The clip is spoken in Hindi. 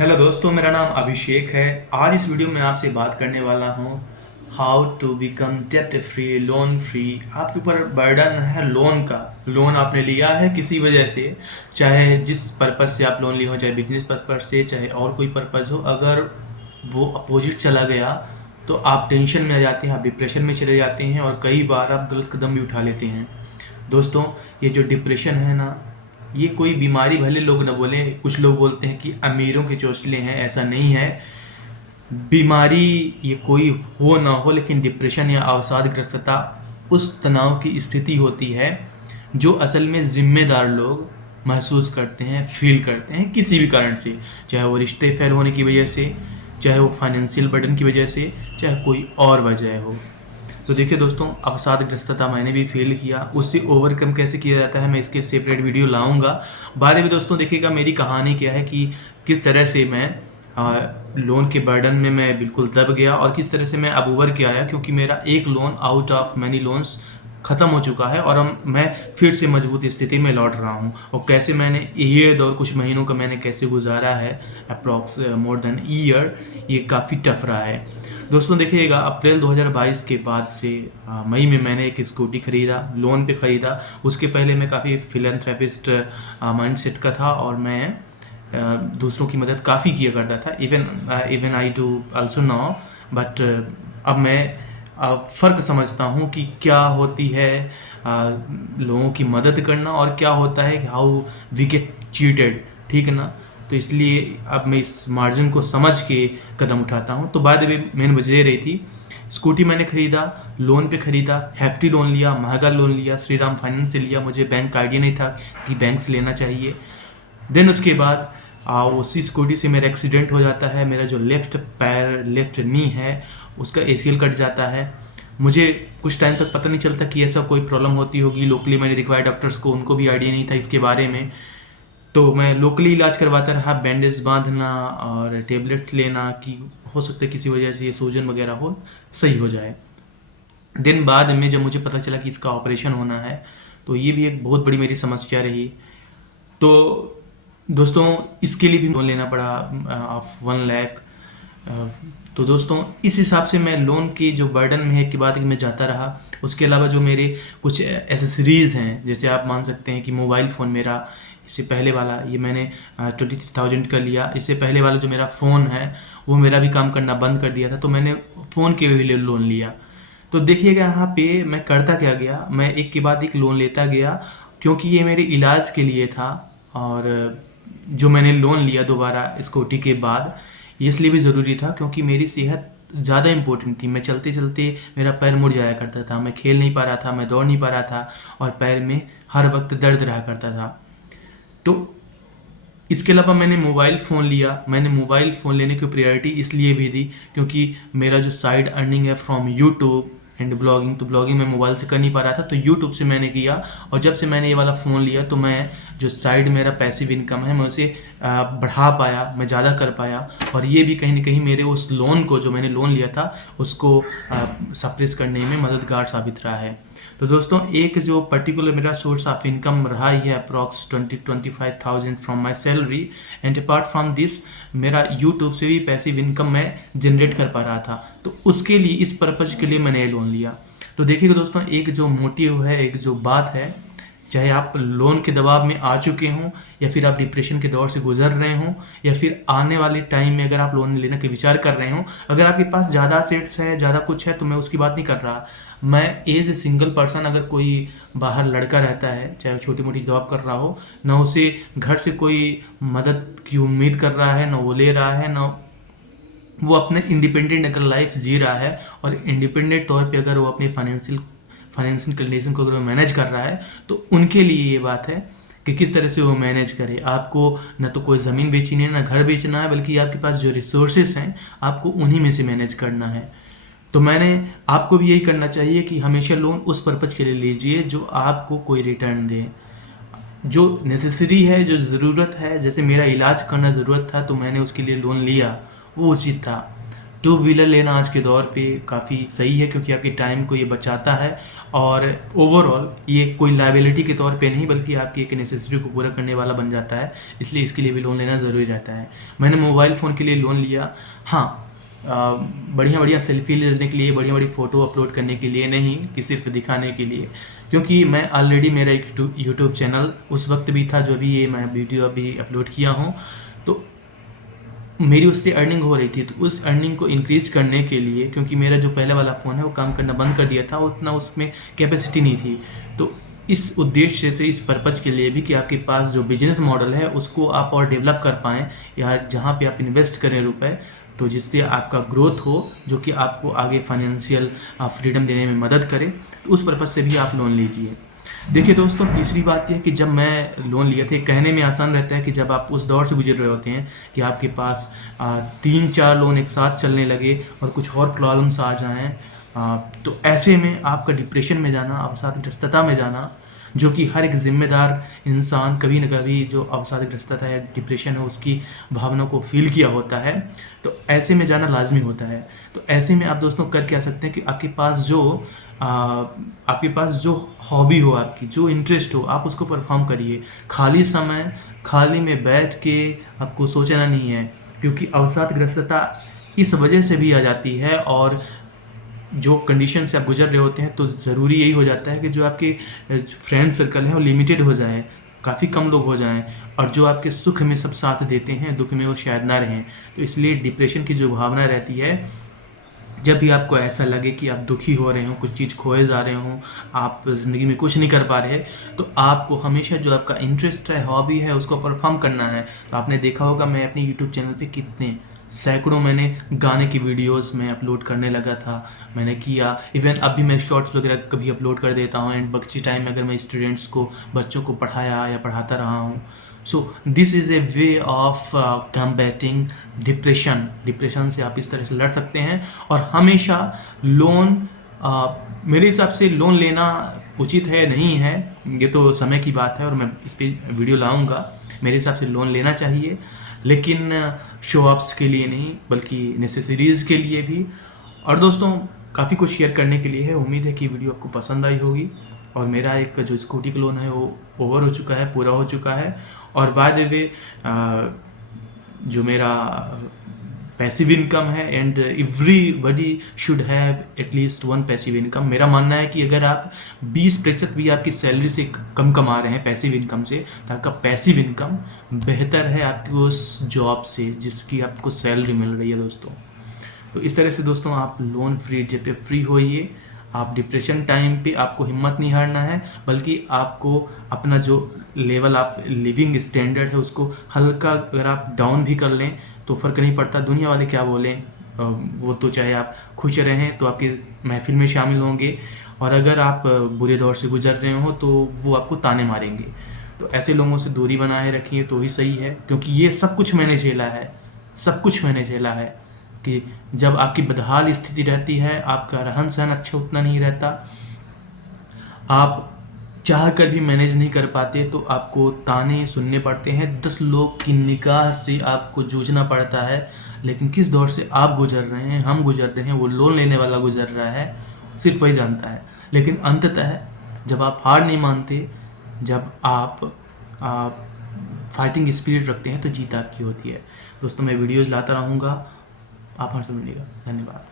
हेलो दोस्तों, मेरा नाम अभिषेक है। आज इस वीडियो में आपसे बात करने वाला हूँ हाउ टू बिकम डेप्ट फ्री, लोन फ्री। आपके ऊपर बर्डन है लोन का। लोन आपने लिया है किसी वजह से, चाहे जिस पर्पज़ से आप लोन लिए हो, चाहे बिजनेस पर्पज़ से, चाहे और कोई पर्पज़ हो। अगर वो अपोजिट चला गया तो आप टेंशन में आ जाते हैं, आप डिप्रेशन में चले जाते हैं और कई बार आप गलत कदम भी उठा लेते हैं। दोस्तों, ये जो डिप्रेशन है ना, ये कोई बीमारी भले लोग न बोलें, कुछ लोग बोलते हैं कि अमीरों के चौंचले हैं, ऐसा नहीं है। बीमारी ये कोई हो ना हो, लेकिन डिप्रेशन या अवसादग्रस्तता उस तनाव की स्थिति होती है जो असल में जिम्मेदार लोग महसूस करते हैं, फील करते हैं किसी भी कारण से। चाहे वो रिश्ते फेल होने की वजह से, चाहे वो फाइनेंशियल बर्डन की वजह से, चाहे कोई और वजह हो। तो देखिए दोस्तों, अवसादग्रस्तता मैंने भी फेल किया। उससे ओवरकम कैसे किया जाता है, मैं इसके सेपरेट वीडियो लाऊंगा। बाद में दोस्तों देखिएगा मेरी कहानी क्या है कि किस तरह से मैं लोन के बर्डन में मैं बिल्कुल दब गया और किस तरह से मैं अब उभर के आया, क्योंकि मेरा एक loan out of many loans ख़त्म हो चुका है और मैं फिर से मजबूत स्थिति में लौट रहा हूँ। और कैसे मैंने ये दौर कुछ महीनों का मैंने कैसे गुजारा है, अप्रॉक्स मोर देन ईयर, ये काफ़ी टफ रहा है। दोस्तों देखिएगा, अप्रैल 2022 के बाद से मई में मैंने एक स्कूटी ख़रीदा, लोन पे ख़रीदा। उसके पहले मैं काफ़ी फिलैंथ्रेपिस्ट माइंडसेट का था और मैं दूसरों की मदद काफ़ी किया करता था। Even I do also now, but अब मैं फ़र्क समझता हूँ कि क्या होती है लोगों की मदद करना और क्या होता है हाउ वी गेट चीटेड, ठीक है ना। तो इसलिए अब मैं इस मार्जिन को समझ के कदम उठाता हूँ। तो बाद में मेन वजह रही थी, स्कूटी मैंने ख़रीदा, लोन पे ख़रीदा, हैफ्टी लोन लिया, महंगा लोन लिया, श्रीराम फाइनेंस से लिया। मुझे बैंक का आइडिया नहीं था कि बैंक से लेना चाहिए। देन उसके बाद उसी स्कूटी से मेरा एक्सीडेंट हो जाता है। मेरा जो लेफ़्ट पैर, लेफ़्ट नी है, उसका एसीएल कट जाता है। मुझे कुछ टाइम तक पता नहीं चलता कि ऐसा कोई प्रॉब्लम होती होगी। लोकली मैंने दिखवाया डॉक्टर्स को, उनको भी आइडिया नहीं था इसके बारे में। तो मैं लोकली इलाज करवाता रहा, बैंडेज बांधना और टेबलेट्स लेना कि हो सकता है किसी वजह से ये सूजन वगैरह हो, सही हो जाए। दिन बाद में जब मुझे पता चला कि इसका ऑपरेशन होना है, तो ये भी एक बहुत बड़ी मेरी समस्या रही। तो दोस्तों, इसके लिए भी लोन लेना पड़ा ऑफ 1 लाख। तो दोस्तों, इस हिसाब से मैं लोन की जो बर्डन में है के बाद मैं जाता रहा। उसके अलावा जो मेरे कुछ एसेसरीज़ हैं, जैसे आप मान सकते हैं कि मोबाइल फ़ोन मेरा, इससे पहले वाला ये मैंने 23,000 का लिया। इससे पहले वाला जो मेरा फ़ोन है वो मेरा भी काम करना बंद कर दिया था, तो मैंने फ़ोन के लिए लोन लिया। तो देखिएगा यहाँ पे मैं करता क्या गया, मैं एक के बाद एक लोन लेता गया, क्योंकि ये मेरे इलाज के लिए था। और जो मैंने लोन लिया दोबारा स्कूटी के बाद, ये इसलिए भी ज़रूरी था क्योंकि मेरी सेहत ज़्यादा इम्पोर्टेंट थी। मैं चलते चलते मेरा पैर मुड़ जाया करता था, मैं खेल नहीं पा रहा था, मैं दौड़ नहीं पा रहा था और पैर में हर वक्त दर्द रहा करता था। तो इसके अलावा मैंने मोबाइल फ़ोन लिया। मैंने मोबाइल फ़ोन लेने की प्रायोरिटी इसलिए भी दी क्योंकि मेरा जो साइड अर्निंग है फ्रॉम यूट्यूब एंड ब्लॉगिंग, तो ब्लॉगिंग मैं मोबाइल से कर नहीं पा रहा था, तो यूट्यूब से मैंने किया। और जब से मैंने ये वाला फ़ोन लिया तो मैं जो साइड मेरा पैसिव इनकम है मैं उसे बढ़ा पाया, मैं ज़्यादा कर पाया। और ये भी कहीं ना कहीं मेरे उस लोन को, जो मैंने लोन लिया था, उसको सप्रेस करने में मददगार साबित रहा है। तो दोस्तों, एक जो पर्टिकुलर मेरा सोर्स ऑफ इनकम रहा ही है approx 25,000 from my salary. And apart from this, मेरा यूट्यूब से भी पैसिव इनकम मैं जनरेट कर पा रहा था। तो उसके लिए, इस पर्पज़ के लिए मैंने ये लोन लिया। तो देखिएगा दोस्तों, एक जो मोटिव है, एक जो बात है, चाहे आप लोन के दबाव में आ चुके हों या फिर आप डिप्रेशन के दौर से गुजर रहे हों या फिर आने वाले टाइम में अगर आप लोन लेने के विचार कर रहे हों, अगर आपके पास ज़्यादा असेट्स है, ज़्यादा कुछ है, तो मैं उसकी बात नहीं कर रहा। मैं एज ए सिंगल पर्सन, अगर कोई बाहर लड़का रहता है, चाहे वो छोटी मोटी जॉब कर रहा हो, ना उसे घर से कोई मदद की उम्मीद कर रहा है, ना वो ले रहा है, ना वो अपने इंडिपेंडेंट अगर लाइफ जी रहा है, और इंडिपेंडेंट तौर पे अगर वो अपने फाइनेंशियल कंडीशन को अगर वो मैनेज कर रहा है, तो उनके लिए ये बात है कि किस तरह से वो मैनेज करे। आपको न तो कोई ज़मीन बेचनी है, ना घर बेचना है, बल्कि आपके पास जो रिसोर्सेज हैं आपको उन्हीं में से मैनेज करना है। तो मैंने आपको भी यही करना चाहिए कि हमेशा लोन उस पर्पज़ के लिए लीजिए जो आपको कोई रिटर्न दे, जो नेसेसरी है, जो ज़रूरत है। जैसे मेरा इलाज करना ज़रूरत था तो मैंने उसके लिए लोन लिया, वो उचित था। टू व्हीलर लेना आज के दौर पे काफ़ी सही है, क्योंकि आपके टाइम को ये बचाता है और ओवरऑल ये कोई लाइबिलिटी के तौर पे नहीं बल्कि आपकी एक नेसेसिटी को पूरा करने वाला बन जाता है, इसलिए इसके लिए भी लोन लेना ज़रूरी रहता है। मैंने मोबाइल फ़ोन के लिए लोन लिया, हाँ, बढ़िया बढ़िया सेल्फी लेने के लिए, बढ़िया बड़ी फ़ोटो अपलोड करने के लिए नहीं कि सिर्फ दिखाने के लिए, क्योंकि मैं ऑलरेडी मेरा एक यूट्यूब चैनल उस वक्त भी था जो भी ये मैं वीडियो अभी अपलोड किया हूँ, तो मेरी उससे अर्निंग हो रही थी। तो उस अर्निंग को इंक्रीज़ करने के लिए, क्योंकि मेरा जो पहले वाला फ़ोन है वो काम करना बंद कर दिया था, उतना उसमें कैपेसिटी नहीं थी, तो इस उद्देश्य से, इस पर्पज़ के लिए भी कि आपके पास जो बिजनेस मॉडल है उसको आप और डेवलप कर पाएँ, या जहाँ पे आप इन्वेस्ट करें रुपए, तो जिससे आपका ग्रोथ हो, जो कि आपको आगे फाइनेंशियल फ्रीडम देने में मदद करे, तो उस पर्पज़ से भी आप लोन लीजिए। देखिए दोस्तों, तीसरी बात यह है कि जब मैं लोन लिए थे, कहने में आसान रहता है कि जब आप उस दौर से गुजर रहे होते हैं कि आपके पास 3-4 लोन एक साथ चलने लगे और कुछ और प्रॉब्लम्स आ जाएं, तो ऐसे में आपका डिप्रेशन में जाना, अवसादग्रस्तता में जाना, जो कि हर एक जिम्मेदार इंसान कभी न कभी जो अवसादग्रस्तता या डिप्रेशन है उसकी भावना को फील किया होता है, तो ऐसे में जाना लाजमी होता है। तो ऐसे में आप दोस्तों कर क्या सकते हैं कि आपके पास जो हॉबी हो, आपकी जो इंटरेस्ट हो, आप उसको परफॉर्म करिए। खाली समय, खाली में बैठ के आपको सोचना नहीं है, क्योंकि अवसादग्रस्तता इस वजह से भी आ जाती है, और जो कंडीशन से आप गुजर रहे होते हैं तो ज़रूरी यही हो जाता है कि जो आपके फ्रेंड सर्कल है वो लिमिटेड हो जाए, काफ़ी कम लोग हो जाएं, और जो आपके सुख में सब साथ देते हैं, दुख में वो शायद ना रहें। तो इसलिए डिप्रेशन की जो भावना रहती है, जब भी आपको ऐसा लगे कि आप दुखी हो रहे हो, कुछ चीज़ खोए जा रहे हो, आप ज़िंदगी में कुछ नहीं कर पा रहे, तो आपको हमेशा जो आपका इंटरेस्ट है, हॉबी है, उसको परफॉर्म करना है। तो आपने देखा होगा मैं अपनी यूट्यूब चैनल पे कितने सैकड़ों मैंने गाने की वीडियोस में अपलोड करने लगा था, मैंने किया। इवन अभी मैं शॉर्ट्स वगैरह कभी अपलोड कर देता हूँ, एंड बच्चे टाइम में अगर मैं स्टूडेंट्स को, बच्चों को पढ़ाया या पढ़ाता रहा हूँ। So this is a way of combating depression से आप इस तरह से लड़ सकते हैं। और हमेशा लोन, मेरे हिसाब से लोन लेना उचित है नहीं है, ये तो समय की बात है, और मैं इस पर वीडियो लाऊंगा। मेरे हिसाब से लोन लेना चाहिए, लेकिन शो ऑफ्स के लिए नहीं बल्कि नेसेसरीज़ के लिए भी। और दोस्तों, काफ़ी कुछ शेयर करने के लिए है। उम्मीद है कि वीडियो आपको पसंद आई होगी। और मेरा एक जो स्कूटी का लोन है वो ओवर हो चुका है, पूरा हो चुका है। और बाय द वे, जो मेरा पैसिव इनकम है, and everybody should have at least one passive income. मेरा मानना है कि अगर आप 20% भी आपकी सैलरी से कम कमा रहे हैं पैसिव इनकम से, तो आपका पैसिव इनकम बेहतर है आपकी उस जॉब से जिसकी आपको सैलरी मिल रही है दोस्तों। तो इस तरह से दोस्तों आप लोन फ्री जब पे फ्री होइए। आप डिप्रेशन टाइम पे आपको हिम्मत नहीं हारना है, बल्कि आपको अपना जो लेवल आप लिविंग स्टैंडर्ड है उसको हल्का अगर आप डाउन भी कर लें तो फ़र्क नहीं पड़ता, दुनिया वाले क्या बोलें, वो तो चाहे आप खुश रहें तो आपकी महफिल में शामिल होंगे, और अगर आप बुरे दौर से गुजर रहे हो तो वो आपको ताने मारेंगे। तो ऐसे लोगों से दूरी बनाए रखिए तो ही सही है, क्योंकि ये सब कुछ मैंने झेला है, सब कुछ मैंने झेला है कि जब आपकी बदहाल स्थिति रहती है, आपका रहन सहन अच्छा उतना नहीं रहता, आप चाह कर भी मैनेज नहीं कर पाते, तो आपको ताने सुनने पड़ते हैं, 10 लोग की निगाह से आपको जूझना पड़ता है। लेकिन किस दौर से आप गुजर रहे हैं, हम गुजर रहे हैं, वो लोन लेने वाला गुजर रहा है, सिर्फ वही जानता है। लेकिन अंततः जब आप हार नहीं मानते, जब आप फाइटिंग स्पिरिट रखते हैं, तो जीत आपकी होती है। दोस्तों, मैं वीडियोज़ लाता रहूँगा, आप हमसे मिलिएगा। धन्यवाद।